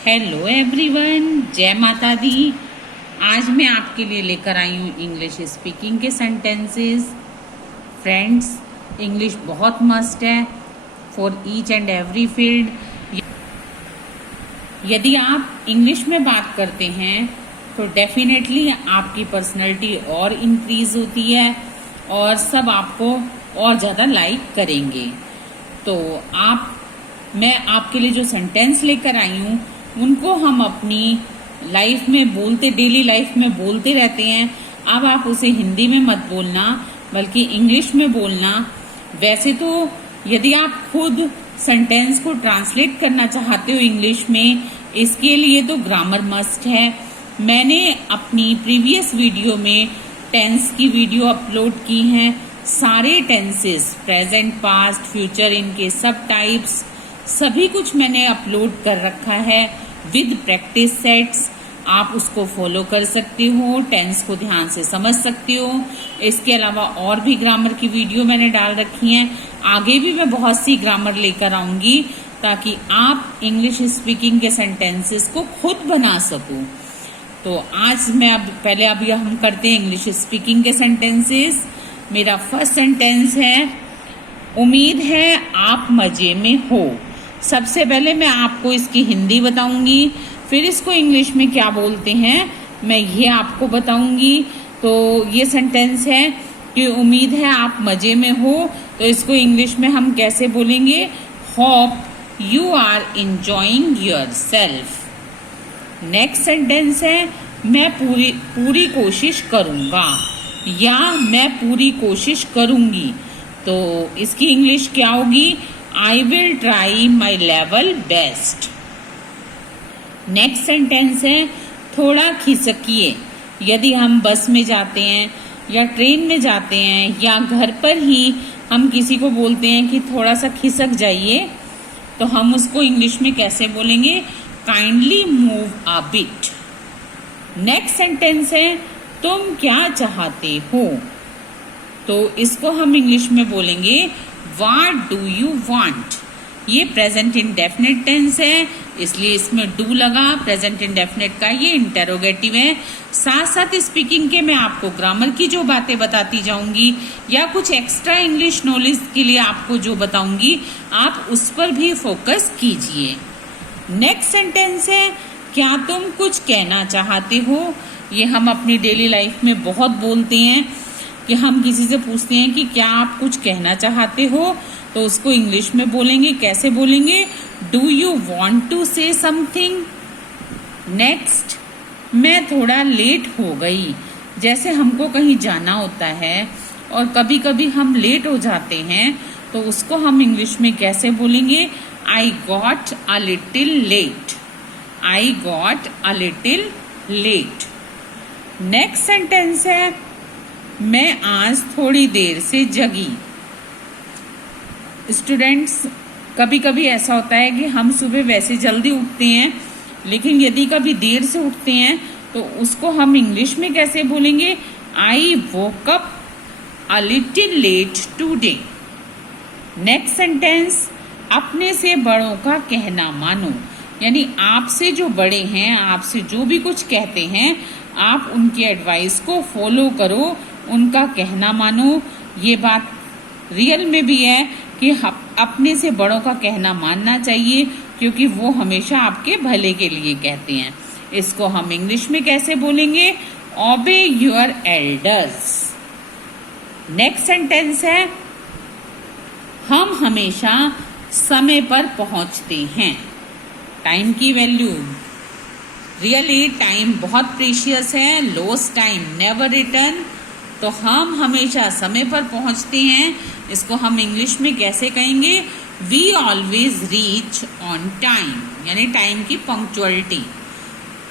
Hello everyone, जय माता दी। आज मैं आपके लिए लेकर आई हूँ इंग्लिश स्पीकिंग के सेंटेंसेस। फ्रेंड्स, इंग्लिश बहुत मस्ट है for each and every field. यदि आप इंग्लिश में बात करते हैं तो डेफिनेटली आपकी पर्सनैलिटी और इंक्रीज होती है और सब आपको और ज़्यादा लाइक करेंगे। तो मैं आपके लिए जो सेंटेंस लेकर आई हूँ उनको हम अपनी लाइफ में डेली लाइफ में बोलते रहते हैं। अब आप उसे हिंदी में मत बोलना बल्कि इंग्लिश में बोलना। वैसे तो यदि आप खुद सेंटेंस को ट्रांसलेट करना चाहते हो इंग्लिश में, इसके लिए तो ग्रामर मस्ट है। मैंने अपनी प्रीवियस वीडियो में टेंस की वीडियो अपलोड की हैं। सारे टेंसेस, प्रेजेंट, पास्ट, फ्यूचर, इनके सब टाइप्स सभी कुछ मैंने अपलोड कर रखा है विद प्रैक्टिस सेट्स। आप उसको फॉलो कर सकते हो, टेंस को ध्यान से समझ सकते हो। इसके अलावा और भी ग्रामर की वीडियो मैंने डाल रखी हैं। आगे भी मैं बहुत सी ग्रामर लेकर आऊंगी ताकि आप इंग्लिश स्पीकिंग के सेंटेंसेस को खुद बना सको। तो आज पहले हम करते हैं इंग्लिश स्पीकिंग के सेंटेंसेस। मेरा फर्स्ट सेंटेंस है, उम्मीद है आप मजे में हो। सबसे पहले मैं आपको इसकी हिंदी बताऊंगी, फिर इसको इंग्लिश में क्या बोलते हैं मैं ये आपको बताऊंगी। तो ये सेंटेंस है कि उम्मीद है आप मजे में हो, तो इसको इंग्लिश में हम कैसे बोलेंगे? Hope you are enjoying yourself. Next sentence है, मैं पूरी कोशिश करूंगा या मैं पूरी कोशिश करूंगी। तो इसकी इंग्लिश क्या होगी? I will try my level best. Next sentence है, थोड़ा खिसकिए। यदि हम बस में जाते हैं या ट्रेन में जाते हैं या घर पर ही हम किसी को बोलते हैं कि थोड़ा सा खिसक जाइए, तो हम उसको इंग्लिश में कैसे बोलेंगे? Kindly move a bit. Next sentence है, तुम क्या चाहते हो? तो इसको हम इंग्लिश में बोलेंगे What do you want? ये प्रेजेंट इंडेफिनिट टेंस है, इसलिए इसमें डू लगा। प्रेजेंट इंडेफिनिट का ये इंटेरोगेटिव है। साथ साथ स्पीकिंग के मैं आपको ग्रामर की जो बातें बताती जाऊंगी या कुछ एक्स्ट्रा इंग्लिश नॉलेज के लिए आपको जो बताऊंगी, आप उस पर भी फोकस कीजिए। नेक्स्ट सेंटेंस है, क्या तुम कुछ कहना चाहते हो? ये हम अपनी डेली लाइफ में बहुत बोलते हैं कि हम किसी से पूछते हैं कि क्या आप कुछ कहना चाहते हो, तो उसको इंग्लिश में बोलेंगे। कैसे बोलेंगे? Do you want to say something. Next, मैं थोड़ा लेट हो गई। जैसे हमको कहीं जाना होता है और कभी कभी हम लेट हो जाते हैं, तो उसको हम इंग्लिश में कैसे बोलेंगे? I got a little late. I got a little late. Next sentence है, मैं आज थोड़ी देर से जगी। स्टूडेंट्स, कभी कभी ऐसा होता है कि हम सुबह वैसे जल्दी उठते हैं, लेकिन यदि कभी देर से उठते हैं तो उसको हम इंग्लिश में कैसे बोलेंगे? I woke up a little late today. Next sentence, अपने से बड़ों का कहना मानो। यानी आपसे जो बड़े हैं, आपसे जो भी कुछ कहते हैं, आप उनकी एडवाइस को फॉलो करो, उनका कहना मानो। ये बात रियल में भी है कि अपने से बड़ों का कहना मानना चाहिए, क्योंकि वो हमेशा आपके भले के लिए कहते हैं। इसको हम इंग्लिश में कैसे बोलेंगे? ओबे योर एल्डर्स। नेक्स्ट सेंटेंस है, हम हमेशा समय पर पहुंचते हैं। टाइम की वैल्यू, रियली टाइम बहुत प्रीशियस है। Lost time never return. तो हम हमेशा समय पर पहुंचते हैं, इसको हम इंग्लिश में कैसे कहेंगे? We always reach on time. यानी टाइम की punctuality,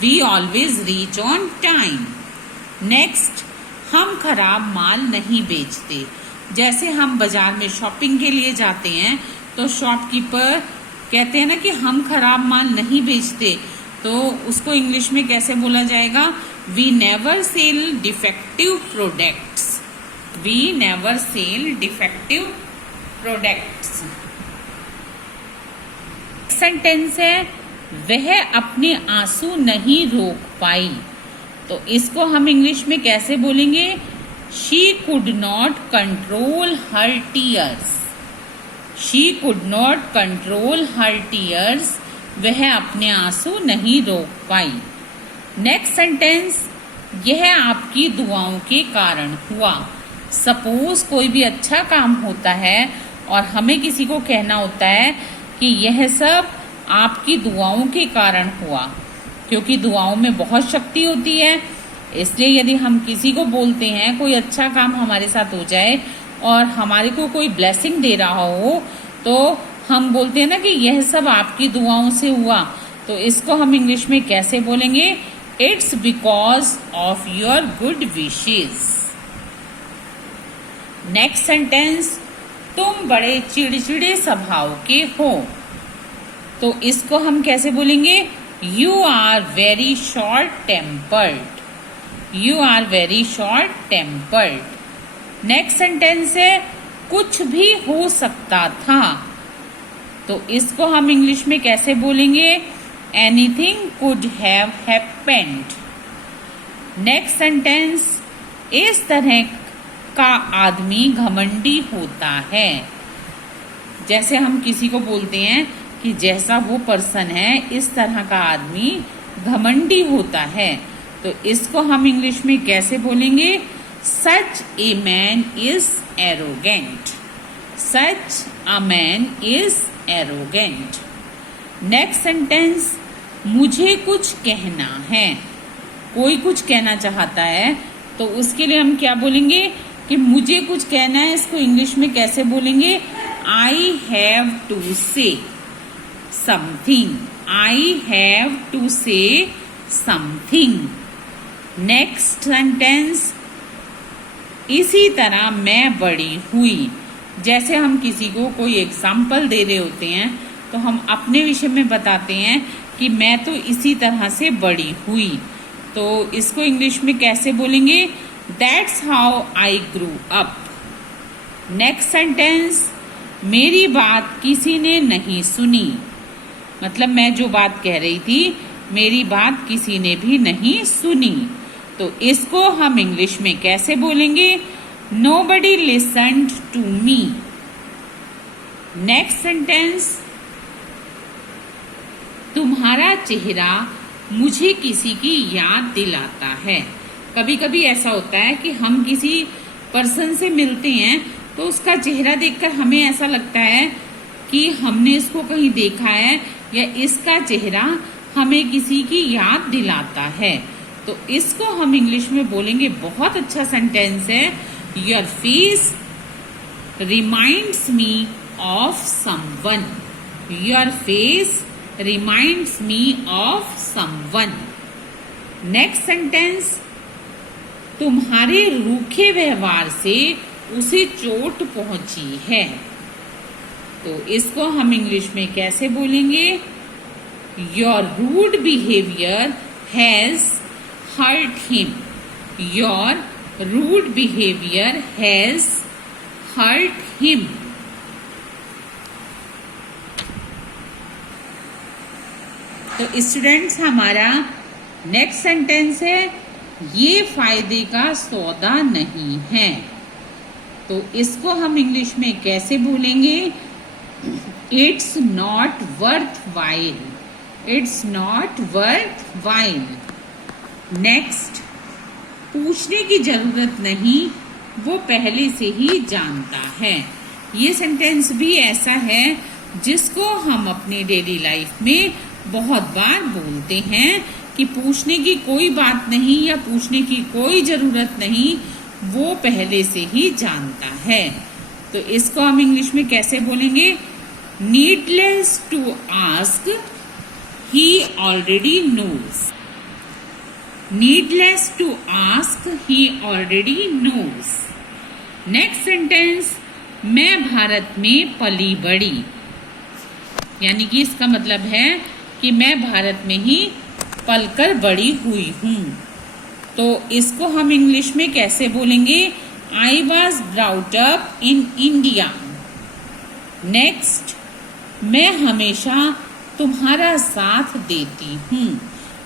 we always reach on time. Next, हम खराब माल नहीं बेचते। जैसे हम बाजार में शॉपिंग के लिए जाते हैं तो शॉपकीपर कहते हैं ना कि हम खराब माल नहीं बेचते, तो उसको इंग्लिश में कैसे बोला जाएगा? We never sell defective products. We never sell defective products. Sentence है, वह अपने आंसू नहीं रोक पाई। तो इसको हम इंग्लिश में कैसे बोलेंगे? She could not control her tears. She could not control her tears. वह अपने आंसू नहीं रोक पाई। नेक्स्ट सेंटेंस, यह आपकी दुआओं के कारण हुआ। सपोज कोई भी अच्छा काम होता है और हमें किसी को कहना होता है कि यह सब आपकी दुआओं के कारण हुआ, क्योंकि दुआओं में बहुत शक्ति होती है। इसलिए यदि हम किसी को बोलते हैं कोई अच्छा काम हमारे साथ हो जाए और हमारे को कोई ब्लेसिंग दे रहा हो, तो हम बोलते हैं ना कि यह सब आपकी दुआओं से हुआ। तो इसको हम इंग्लिश में कैसे बोलेंगे? It's because of your good wishes. Next sentence, तुम बड़े चिड़चिड़े स्वभाव के हो। तो इसको हम कैसे बोलेंगे? You are very short tempered. You are very short tempered. Next sentence है, कुछ भी हो सकता था। तो इसको हम इंग्लिश में कैसे बोलेंगे? Anything could have happened. Next sentence, इस तरह का आदमी घमंडी होता है। जैसे हम किसी को बोलते हैं कि जैसा वो पर्सन है, इस तरह का आदमी घमंडी होता है। तो इसको हम इंग्लिश में कैसे बोलेंगे? Such a man is arrogant. Such a man is arrogant. Next sentence, मुझे कुछ कहना है। कोई कुछ कहना चाहता है तो उसके लिए हम क्या बोलेंगे कि मुझे कुछ कहना है। इसको इंग्लिश में कैसे बोलेंगे? I have to say something. I have to say something. Next sentence, इसी तरह मैं बड़ी हुई। जैसे हम किसी को कोई एग्जाम्पल दे रहे होते हैं तो हम अपने विषय में बताते हैं कि मैं तो इसी तरह से बड़ी हुई। तो इसको इंग्लिश में कैसे बोलेंगे? That's how I grew up. Next sentence, मेरी बात किसी ने नहीं सुनी। मतलब मैं जो बात कह रही थी, मेरी बात किसी ने भी नहीं सुनी। तो इसको हम इंग्लिश में कैसे बोलेंगे? Nobody listened to me. Next sentence, तुम्हारा चेहरा मुझे किसी की याद दिलाता है। कभी कभी ऐसा होता है कि हम किसी पर्सन से मिलते हैं तो उसका चेहरा देखकर हमें ऐसा लगता है कि हमने इसको कहीं देखा है या इसका चेहरा हमें किसी की याद दिलाता है। तो इसको हम इंग्लिश में बोलेंगे, बहुत अच्छा सेंटेंस है, your face reminds me of someone. Your face reminds me of someone. Next sentence, तुम्हारे रूखे व्यवहार से उसे चोट पहुंची है। तो इसको हम इंग्लिश में कैसे बोलेंगे? Your rude behaviour has hurt him. Your rude behaviour has hurt him. तो स्टूडेंट्स, हमारा नेक्स्ट सेंटेंस है, ये फायदे का सौदा नहीं है। तो इसको हम इंग्लिश में कैसे बोलेंगे? It's not worth while. It's not worth while. Next, पूछने की जरूरत नहीं, वो पहले से ही जानता है। ये सेंटेंस भी ऐसा है जिसको हम अपनी डेली लाइफ में बहुत बार बोलते हैं कि पूछने की कोई बात नहीं या पूछने की कोई जरूरत नहीं, वो पहले से ही जानता है। तो इसको हम इंग्लिश में कैसे बोलेंगे? Needless to ask, he already knows. Needless to ask, he already knows. Next sentence, मैं भारत में पली बड़ी। यानी कि इसका मतलब है कि मैं भारत में ही पलकर बड़ी हुई हूँ। तो इसको हम इंग्लिश में कैसे बोलेंगे? I was brought up in India. Next, मैं हमेशा तुम्हारा साथ देती हूँ।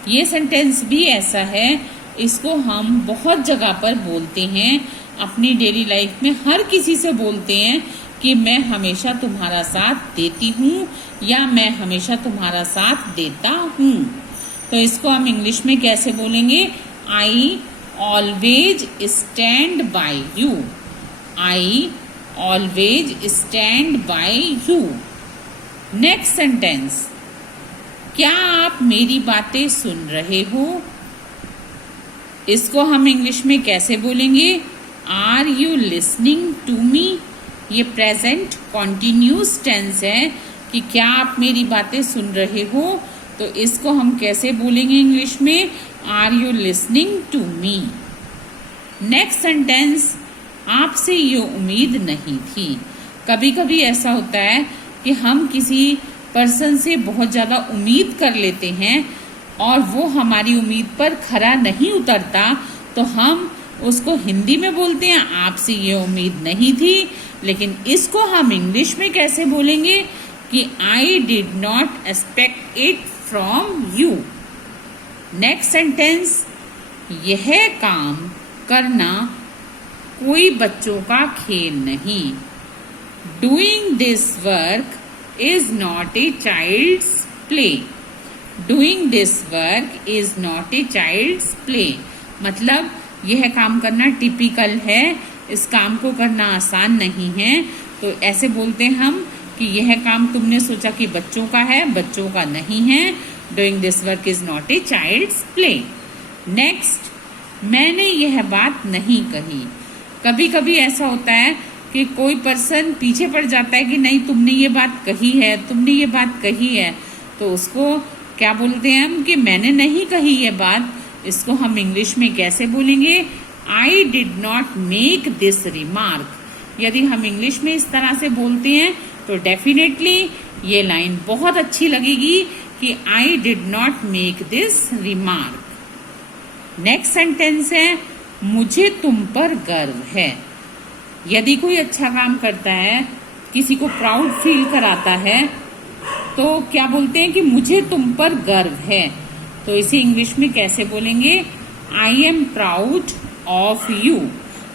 ये सेंटेंस भी ऐसा है, इसको हम बहुत जगह पर बोलते हैं, अपनी डेली लाइफ में हर किसी से बोलते हैं कि मैं हमेशा तुम्हारा साथ देती हूँ या मैं हमेशा तुम्हारा साथ देता हूँ। तो इसको हम इंग्लिश में कैसे बोलेंगे? I always stand by you. I always stand by you. Next sentence, क्या आप मेरी बातें सुन रहे हो? इसको हम इंग्लिश में कैसे बोलेंगे? Are you listening to me. ये प्रेजेंट कॉन्टिन्यूस टेंस है कि क्या आप मेरी बातें सुन रहे हो, तो इसको हम कैसे बोलेंगे इंग्लिश में? Are you listening to me. Next sentence, आपसे ये उम्मीद नहीं थी। कभी कभी ऐसा होता है कि हम किसी पर्सन से बहुत ज़्यादा उम्मीद कर लेते हैं और वो हमारी उम्मीद पर खरा नहीं उतरता, तो हम उसको हिंदी में बोलते हैं आपसे ये उम्मीद नहीं थी, लेकिन इसको हम इंग्लिश में कैसे बोलेंगे कि I did not expect it from you. Next sentence, यह काम करना कोई बच्चों का खेल नहीं। Doing this work is not a child's play. Doing this work is not a child's play. मतलब यह काम करना टिपिकल है, इस काम को करना आसान नहीं है, तो ऐसे बोलते हैं हम कि यह काम तुमने सोचा कि बच्चों का है, बच्चों का नहीं है। Doing this work is not a child's play. Next, मैंने यह बात नहीं कही। कभी कभी ऐसा होता है कि कोई पर्सन पीछे पड़ जाता है कि नहीं तुमने ये बात कही है, तुमने ये बात कही है, तो उसको क्या बोलते हैं हम कि मैंने नहीं कही ये बात। इसको हम इंग्लिश में कैसे बोलेंगे? I did not make this remark. यदि हम इंग्लिश में इस तरह से बोलते हैं तो डेफिनेटली ये लाइन बहुत अच्छी लगेगी कि I did not make this remark. Next sentence है, मुझे तुम पर गर्व है। यदि कोई अच्छा काम करता है, किसी को प्राउड फील कराता है, तो क्या बोलते हैं कि मुझे तुम पर गर्व है। तो इसे इंग्लिश में कैसे बोलेंगे? आई एम प्राउड ऑफ यू।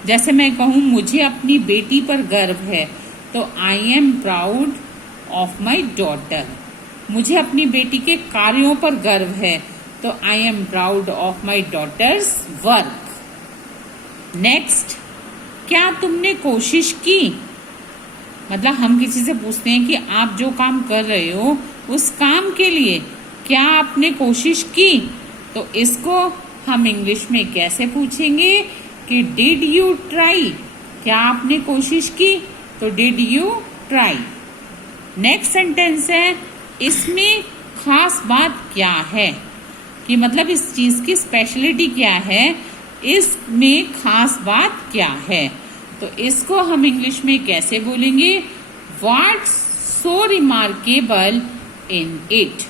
जैसे मैं कहूँ मुझे अपनी बेटी पर गर्व है, तो I am proud of my daughter. मुझे अपनी बेटी के कार्यों पर गर्व है, तो I am proud of my daughter's work. Next, क्या तुमने कोशिश की? मतलब हम किसी से पूछते हैं कि आप जो काम कर रहे हो उस काम के लिए क्या आपने कोशिश की, तो इसको हम इंग्लिश में कैसे पूछेंगे कि डिड यू ट्राई। क्या आपने कोशिश की, तो did you try. Next sentence है, इसमें खास बात क्या है, कि मतलब इस चीज की स्पेशलिटी क्या है, इसमें खास बात क्या है, तो इसको हम इंग्लिश में कैसे बोलेंगे? What's so remarkable in it,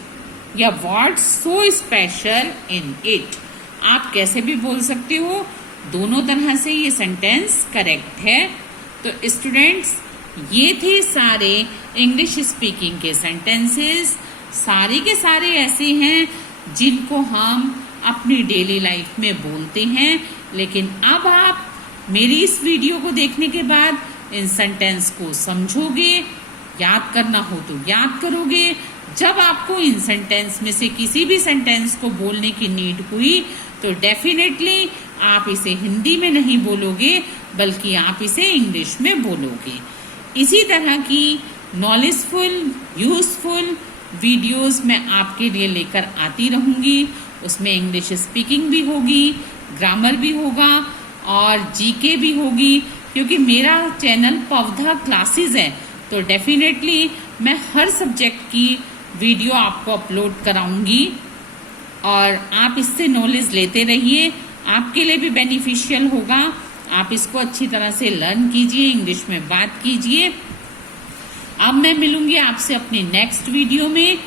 या what's so special in it. आप कैसे भी बोल सकते हो, दोनों तरह से ये सेंटेंस करेक्ट है। तो स्टूडेंट्स, ये थे सारे इंग्लिश स्पीकिंग के सेंटेंसेस। सारे के सारे ऐसे हैं जिनको हम अपनी डेली लाइफ में बोलते हैं, लेकिन अब आप मेरी इस वीडियो को देखने के बाद इन सेंटेंस को समझोगे, याद करना हो तो याद करोगे। जब आपको इन सेंटेंस में से किसी भी सेंटेंस को बोलने की नीड हुई तो डेफिनेटली आप इसे हिंदी में नहीं बोलोगे, बल्कि आप इसे इंग्लिश में बोलोगे। इसी तरह की नॉलेजफुल, यूजफुल वीडियोस मैं आपके लिए लेकर आती रहूंगी। उसमें इंग्लिश स्पीकिंग भी होगी, ग्रामर भी होगा और जीके भी होगी, क्योंकि मेरा चैनल पवधा क्लासेस है, तो डेफिनेटली मैं हर सब्जेक्ट की वीडियो आपको अपलोड कराऊंगी और आप इससे नॉलेज लेते रहिए। आपके लिए भी बेनिफिशियल होगा। आप इसको अच्छी तरह से लर्न कीजिए, इंग्लिश में बात कीजिए। अब मैं मिलूंगी आपसे अपनी नेक्स्ट वीडियो में।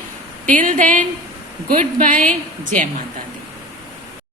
टिल देन, गुड बाय, जय माता दी।